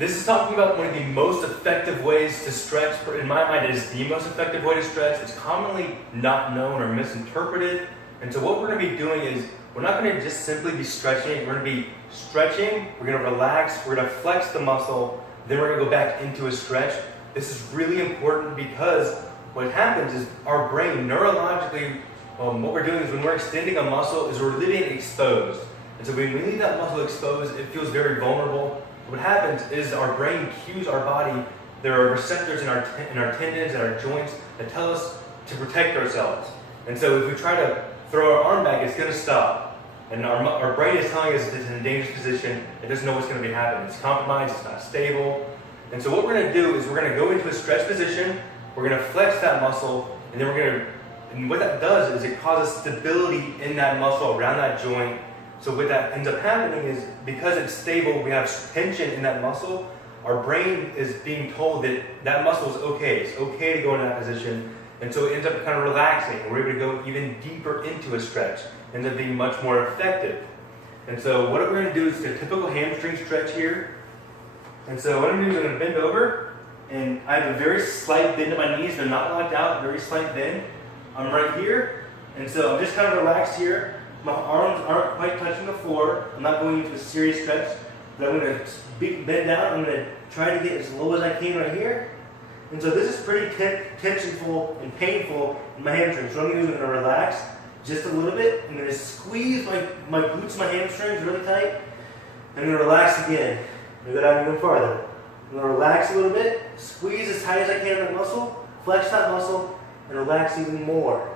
This is talking about one of the most effective ways to stretch. In my mind, it is the most effective way to stretch. It's commonly not known or misinterpreted. And so what we're going to be doing is, we're not going to just simply be stretching. We're going to be stretching, we're going to relax, we're going to flex the muscle, then we're going to go back into a stretch. This is really important because what happens is our brain neurologically, what we're doing is when we're extending a muscle is we're leaving it exposed. And so when we leave that muscle exposed, it feels very vulnerable. What happens is our brain cues our body. There are receptors in our tendons and our joints that tell us to protect ourselves. And so if we try to throw our arm back, it's going to stop. And our brain is telling us it's in a dangerous position. It doesn't know what's going to be happening. It's compromised, it's not stable. And so what we're going to do is we're going to go into a stretch position, we're going to flex that muscle, and then and what that does is it causes stability in that muscle, around that joint. So what that ends up happening is, because it's stable, we have tension in that muscle, our brain is being told that that muscle is okay. It's okay to go in that position. And so it ends up kind of relaxing. We're able to go even deeper into a stretch. It ends up being much more effective. And so what we're going to do is a typical hamstring stretch here. And so what I'm going to do is I'm going to bend over, and I have a very slight bend to my knees. They're not locked out, very slight bend. I'm right here, and so I'm just kind of relaxed here. My arms aren't quite touching the floor. I'm not going into a serious stretch, but I'm going to bend down. I'm going to try to get as low as I can right here. And so this is pretty tensionful and painful in my hamstrings. So what I'm going to do is I'm going to relax just a little bit. I'm going to squeeze my glutes, my hamstrings really tight. I'm going to relax again. I'm going to go down even farther. I'm going to relax a little bit, squeeze as tight as I can in that muscle, flex that muscle, and relax even more.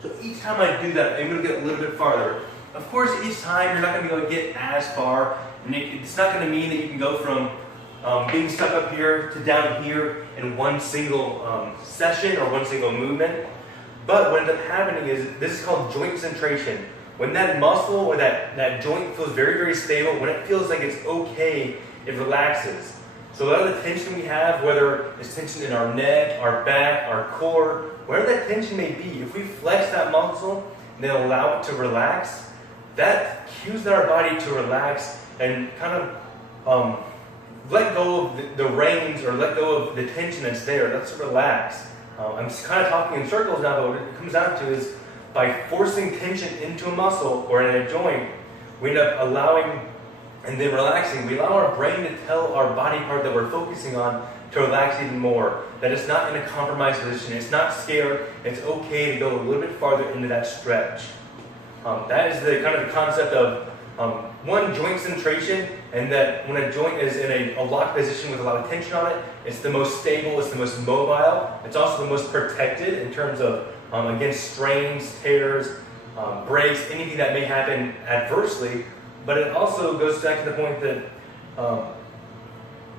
So each time I do that, I'm going to get a little bit farther. Of course, each time you're not going to be able to get as far, and it's not going to mean that you can go from being stuck up here to down here in one single session or one single movement. But what ends up happening is, this is called joint centration. When that muscle or that joint feels very, very stable, when it feels like it's okay, it relaxes. So a lot of the tension we have, whether it's tension in our neck, our back, our core, whatever that tension may be, if we flex that muscle and then allow it to relax, that cues our body to relax and kind of let go of the reins, or let go of the tension that's there. Let's relax. I'm just kind of talking in circles now, but what it comes down to is, by forcing tension into a muscle or in a joint, we end up allowing and then relaxing. We allow our brain to tell our body part that we're focusing on to relax even more. That it's not in a compromised position. It's not scared. It's okay to go a little bit farther into that stretch. That is the kind of the concept of one, joint centration, and that when a joint is in a locked position with a lot of tension on it, it's the most stable, it's the most mobile, it's also the most protected in terms of against strains, tears, breaks, anything that may happen adversely. But it also goes back to the point that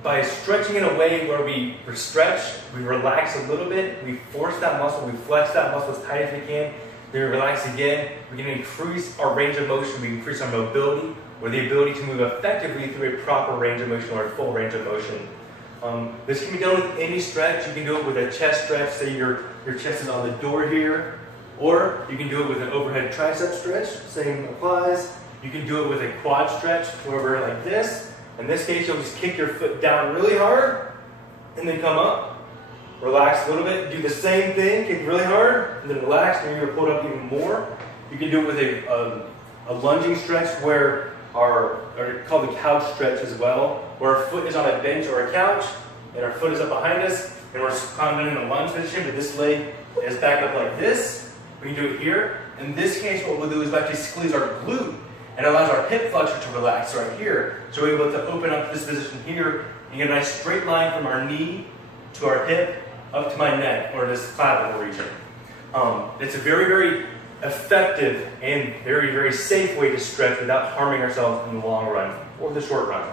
by stretching in a way where we stretch, we relax a little bit, we force that muscle, we flex that muscle as tight as we can, then we relax again, we can increase our range of motion, we increase our mobility, or the ability to move effectively through a proper range of motion or a full range of motion. This can be done with any stretch. You can do it with a chest stretch, say your chest is on the door here, or you can do it with an overhead tricep stretch, same applies. You can do it with a quad stretch, where we're like this. In this case, you'll just kick your foot down really hard, and then come up, relax a little bit, do the same thing, kick really hard, and then relax, and you're pulled up even more. You can do it with a lunging stretch, where or called the couch stretch as well, where our foot is on a bench or a couch, and our foot is up behind us, and we're kind of in a lunge position, but this leg is back up like this. We can do it here. In this case, what we'll do is actually squeeze our glute, and allows our hip flexor to relax right here. So we're able to open up this position here, and get a nice straight line from our knee to our hip, up to my neck, or this clavicle region. It's a very, very effective and very, very safe way to stretch without harming ourselves in the long run or the short run.